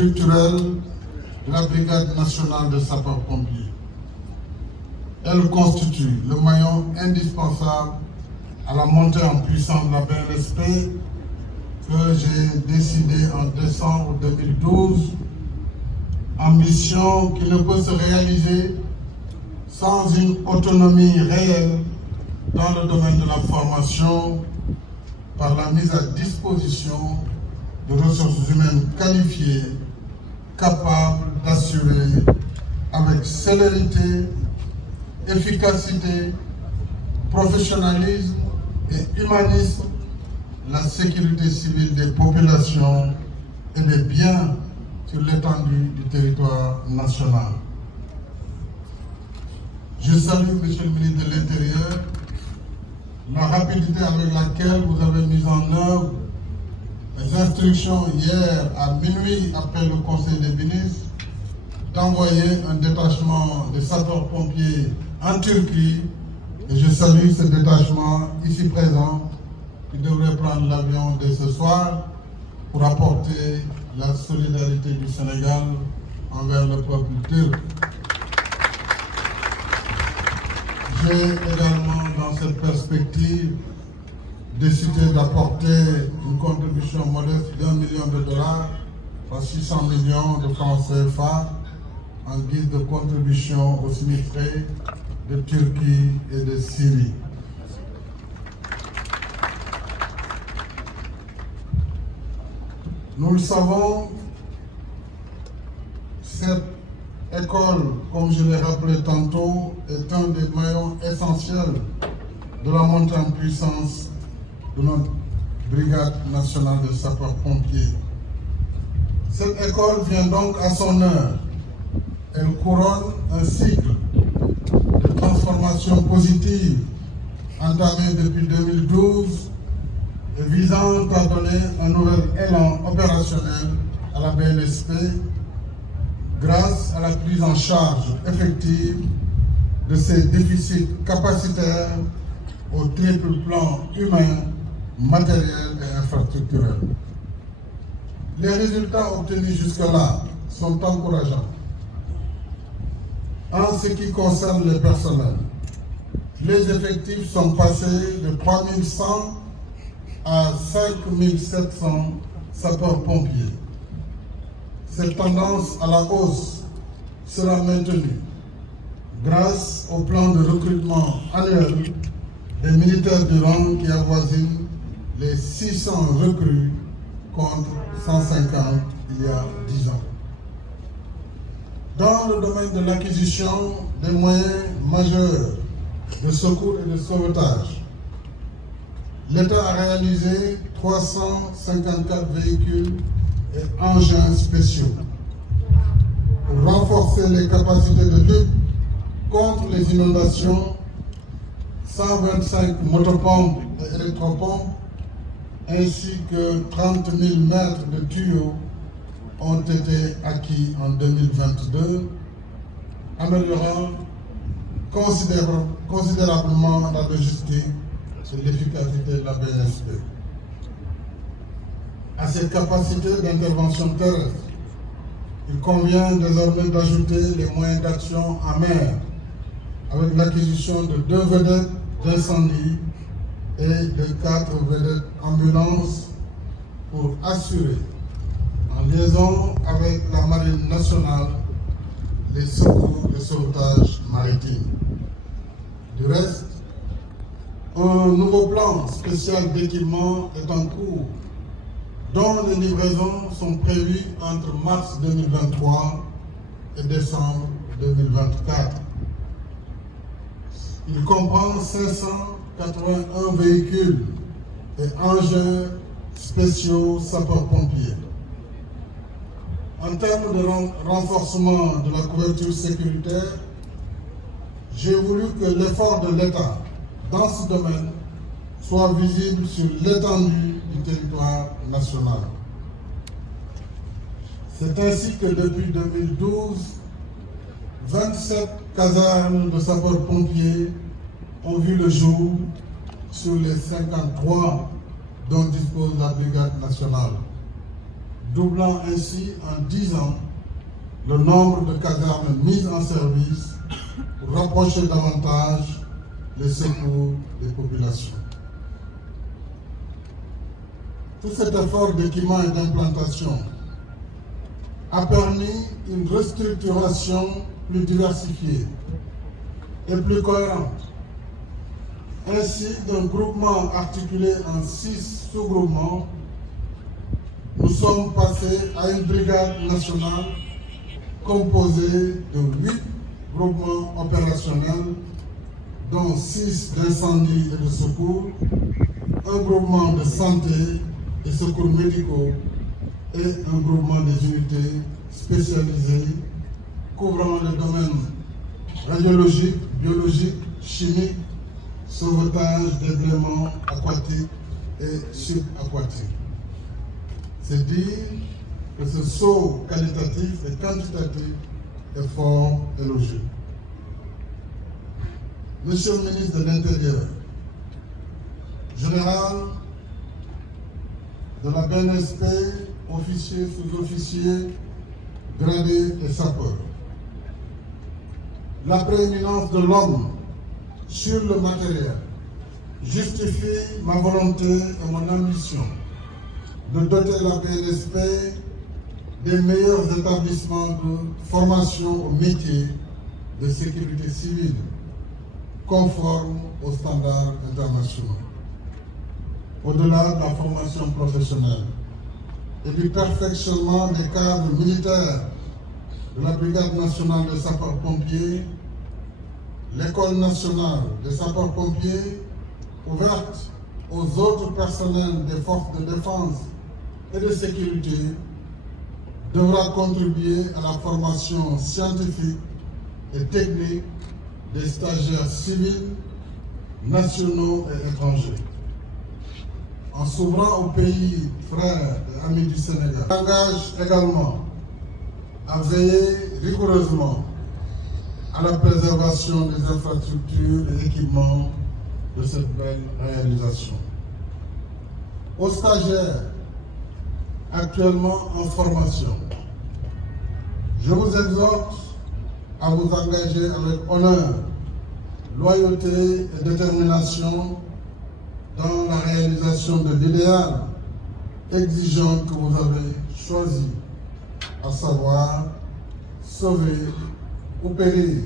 structurelle de la Brigade nationale de sapeurs-pompiers. Elle constitue le maillon indispensable à la montée en puissance de la BNSP que j'ai décidé en décembre 2012, ambition qui ne peut se réaliser sans une autonomie réelle dans le domaine de la formation par la mise à disposition de ressources humaines qualifiées, capables d'assurer avec célérité, efficacité, professionnalisme et humanisme la sécurité civile des populations et des biens sur l'étendue du territoire national. Je salue, Monsieur le ministre de l'Intérieur, la rapidité avec laquelle vous avez mis en œuvre les instructions hier à minuit après le Conseil des ministres d'envoyer un détachement de sapeurs-pompiers en Turquie. Et je salue ce détachement ici présent qui devrait prendre l'avion dès ce soir pour apporter la solidarité du Sénégal envers le peuple turc. J'ai également, dans cette perspective, décidé d'apporter une contribution modeste d'$1 million, soit 600 millions de francs CFA, en guise de contribution aux sinistrés de Turquie et de Syrie. Nous le savons, cette école, comme je l'ai rappelé tantôt, est un des maillons essentiels de la montée en puissance de notre Brigade nationale de sapeurs-pompiers. Cette école vient donc à son heure. Elle couronne un cycle de transformation positive entamé depuis 2012 et visant à donner un nouvel élan opérationnel à la BNSP grâce à la prise en charge effective de ses déficits capacitaires au triple plan humain, matériel et infrastructurel. Les résultats obtenus jusque-là sont encourageants. En ce qui concerne les personnels, les effectifs sont passés de 3100 à 5700 sapeurs-pompiers. Cette tendance à la hausse sera maintenue grâce au plan de recrutement annuel des militaires du rang qui avoisine les 600 recrues contre 150 il y a 10 ans. Dans le domaine de l'acquisition des moyens majeurs de secours et de sauvetage, l'État a réalisé 354 véhicules et engins spéciaux pour renforcer les capacités de lutte contre les inondations. 125 motopompes et électropompes ainsi que 30 000 mètres de tuyaux ont été acquis en 2022, améliorant considérablement la logistique et l'efficacité de la BNSP. À ces capacités d'intervention terrestre, il convient désormais d'ajouter les moyens d'action en mer, avec l'acquisition de 2 vedettes d'incendie et de 4 vedettes ambulances pour assurer, en liaison avec la Marine nationale, les secours et sauvetage maritime. Du reste, un nouveau plan spécial d'équipement est en cours, dont les livraisons sont prévues entre mars 2023 et décembre 2024. Il comprend 581 véhicules et engins spéciaux sapeurs-pompiers. En termes de renforcement de la couverture sécuritaire, j'ai voulu que l'effort de l'État dans ce domaine soit visible sur l'étendue du territoire national. C'est ainsi que depuis 2012, 27 casernes de sapeurs-pompiers ont vu le jour sur les 53 dont dispose la Brigade nationale. doublant ainsi en 10 ans le nombre de casernes mises en service pour rapprocher davantage les secours des populations. Tout cet effort d'équipement et d'implantation a permis une restructuration plus diversifiée et plus cohérente. Ainsi, d'un groupement articulé en 6 sous-groupements, nous sommes passés à une brigade nationale composée de 8 groupements opérationnels, dont 6 d'incendie et de secours, un groupement de santé et secours médicaux et un groupement des unités spécialisées couvrant les domaines radiologique, biologique, chimique, sauvetage d'éléments aquatiques et subaquatiques. C'est dire que ce saut qualitatif et quantitatif est fort élogieux. Monsieur le ministre de l'Intérieur, général de la BNSP, officiers, sous-officiers, gradés et sapeurs, la prééminence de l'homme sur le matériel justifie ma volonté et mon ambition de doter la BNSP des meilleurs établissements de formation au métier de sécurité civile, conformes aux standards internationaux. Au-delà de la formation professionnelle et du perfectionnement des cadres militaires de la Brigade nationale des sapeurs-pompiers, l'École nationale des sapeurs-pompiers, ouverte aux autres personnels des forces de défense et de sécurité, devra contribuer à la formation scientifique et technique des stagiaires civils, nationaux et étrangers. En s'ouvrant aux pays frères et amis du Sénégal, s'engage également à veiller rigoureusement à la préservation des infrastructures et équipements de cette belle réalisation. Aux stagiaires actuellement en formation, je vous exhorte à vous engager avec honneur, loyauté et détermination dans la réalisation de l'idéal exigeant que vous avez choisi, à savoir sauver ou périr.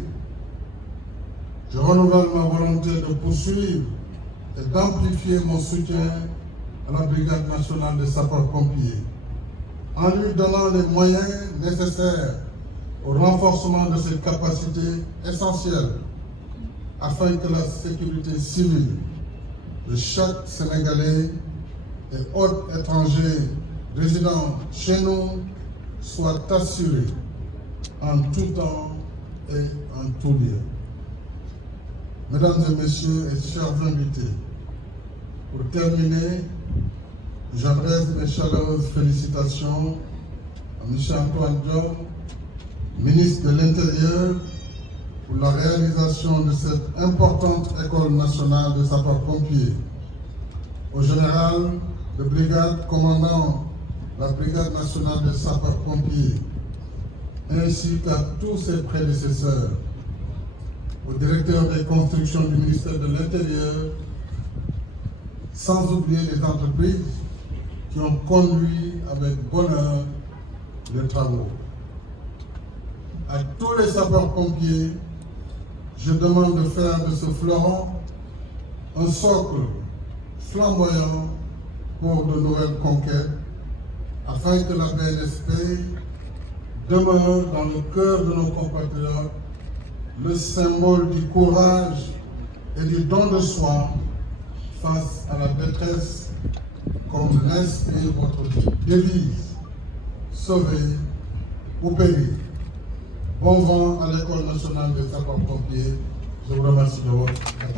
Je renouvelle ma volonté de poursuivre et d'amplifier mon soutien à la Brigade nationale des sapeurs-pompiers, en lui donnant les moyens nécessaires au renforcement de ses capacités essentielles afin que la sécurité civile de chaque Sénégalais et autres étrangers résidant chez nous soit assurée en tout temps et en tout lieu. Mesdames et messieurs et chers invités, pour terminer, j'adresse mes chaleureuses félicitations à M. Antoine Diome, ministre de l'Intérieur, pour la réalisation de cette importante école nationale de sapeurs-pompiers, au général de brigade commandant la Brigade nationale des sapeurs-pompiers, ainsi qu'à tous ses prédécesseurs, au directeur des constructions du ministère de l'Intérieur, sans oublier les entreprises qui ont conduit avec bonheur les travaux. À tous les sapeurs-pompiers, je demande de faire de ce fleuron un socle flamboyant pour de nouvelles conquêtes, afin que la BNSP demeure dans le cœur de nos compatriotes le symbole du courage et du don de soi face à la détresse, comme l'inspire votre devise, sauver ou périr. Bon vent à l'École nationale des sapeurs-pompiers. Je vous remercie de votre attention.